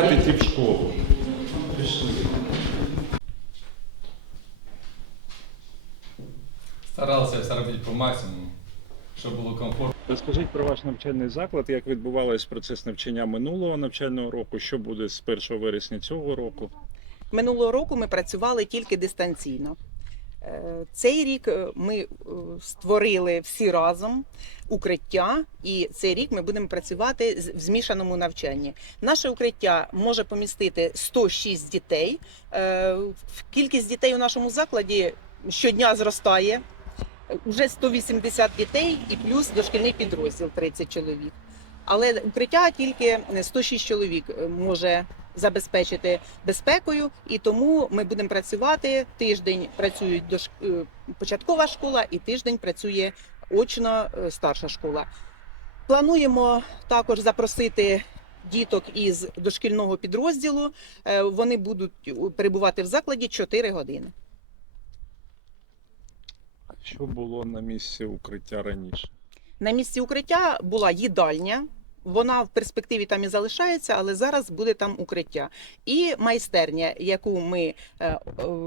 хотять йти в школу. Старалися все робити по максимуму, щоб було комфортно. Розкажіть про ваш навчальний заклад, як відбувався процес навчання минулого навчального року, що буде з 1 вересня цього року. Минулого року ми працювали тільки дистанційно. Цей рік е, ми е, створили всі разом укриття, і цей рік ми будемо працювати в змішаному навчанні. Наше укриття може помістити 106 дітей. Е, Кількість дітей у нашому закладі щодня зростає. Уже 180 дітей і плюс дошкільний підрозділ 30 чоловік. Але укриття тільки 106 чоловік може забезпечити безпекою, і тому ми будемо працювати. Тиждень працюють дош... е, початкова школа, і тиждень працює очно е, старша школа. Плануємо також запросити діток із дошкільного підрозділу. Е, Вони будуть перебувати в закладі 4 години. Що було на місці укриття раніше? На місці укриття була їдальня. Вона в перспективі там і залишається, але зараз буде там укриття. І майстерня, яку ми е, е,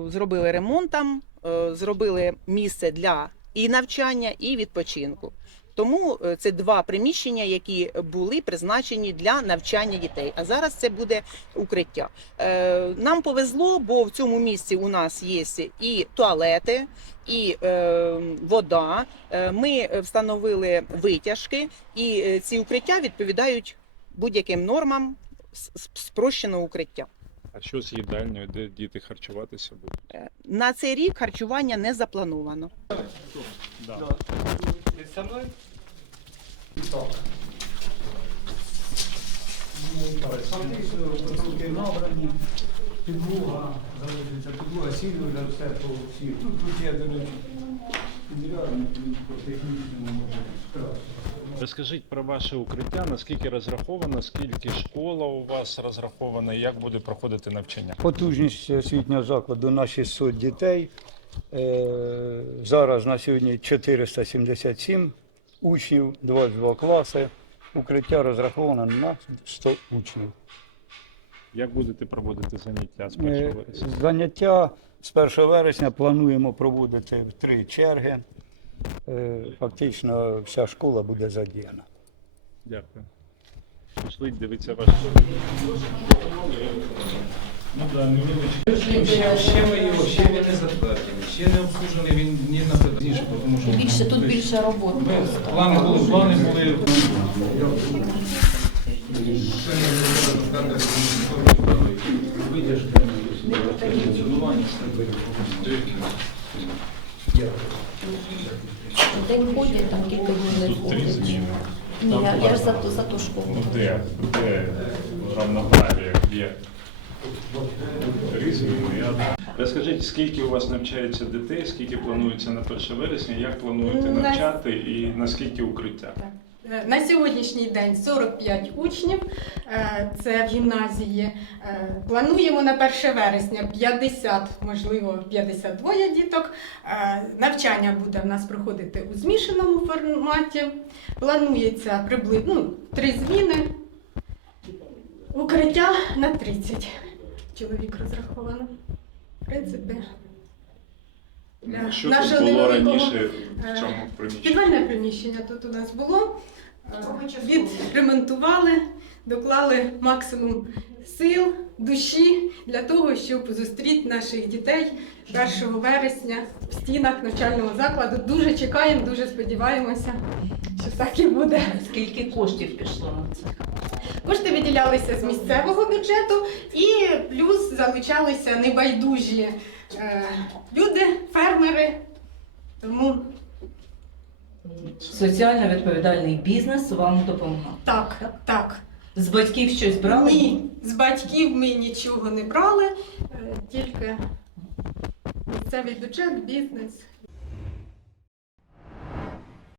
зробили ремонтом, е, зробили місце для і навчання, і відпочинку. Тому е, це два приміщення, які були призначені для навчання дітей. А зараз це буде укриття. Е, Нам повезло, бо в цьому місці у нас є і туалети, і е, вода. Е, Ми встановили витяжки, і ці укриття відповідають будь-яким нормам спрощеного укриття. А що з їдальнею, де діти харчуватися будуть? На цей рік харчування не заплановано. Да. Зі мною? Фактично потолки набрані, підлога, залежиться, підлога сильно все по всіх. Тут, тут є, до речі, підрядні, по технічному може. Розкажіть про ваше укриття, наскільки розраховано, скільки школа у вас розрахована, і як буде проходити навчання? Потужність освітнього закладу на 600 дітей. Е, Зараз на сьогодні 477 учнів, 22 класи. Укриття розраховано на 100 учнів. Як будете проводити заняття з 1 Е, вересня? Заняття з 1 вересня плануємо проводити в три черги. Е, Фактично вся школа буде задіяна. Дякую. Пішли дивитися ваш. Ну. Ще, ще ми його, ще він не затверджений, ще не обслужений він ні на пізніше, тому що Більше тут більше роботи. ми, плани були, плани були. День ходять, там кілька днів не Тут три ходять. зміни. Ні, я, я ж за ту, за ту школу. Ну де, де равноправие, де? Три зміни. Розкажіть, скільки у вас навчається дітей, скільки планується на 1 вересня, як плануєте На- навчати і наскільки укриття? Е, На сьогоднішній день 45 учнів. е, Це в гімназії. Е, Плануємо на 1 вересня 50, можливо, 52 діток. Е, Навчання буде в нас проходити у змішаному форматі. Планується приблизно ну, три зміни. Укриття на 30 чоловік розраховано. В принципі, для Що нашого тут було невеликого, раніше в е, цьому приміщенні? Підвальне приміщення тут у нас було. Е, Відремонтували, доклали максимум сил, душі для того, щоб зустріти наших дітей 1 вересня в стінах навчального закладу. Дуже чекаємо, дуже сподіваємося, що так і буде. Скільки коштів пішло на це? Кошти виділялися з місцевого бюджету і плюс залучалися небайдужі е, люди, фермери. Тому Соціально відповідальний бізнес вам допомагав. так, так. З батьків щось брали? Ні, з батьків ми нічого не брали, е, тільки місцевий бюджет, бізнес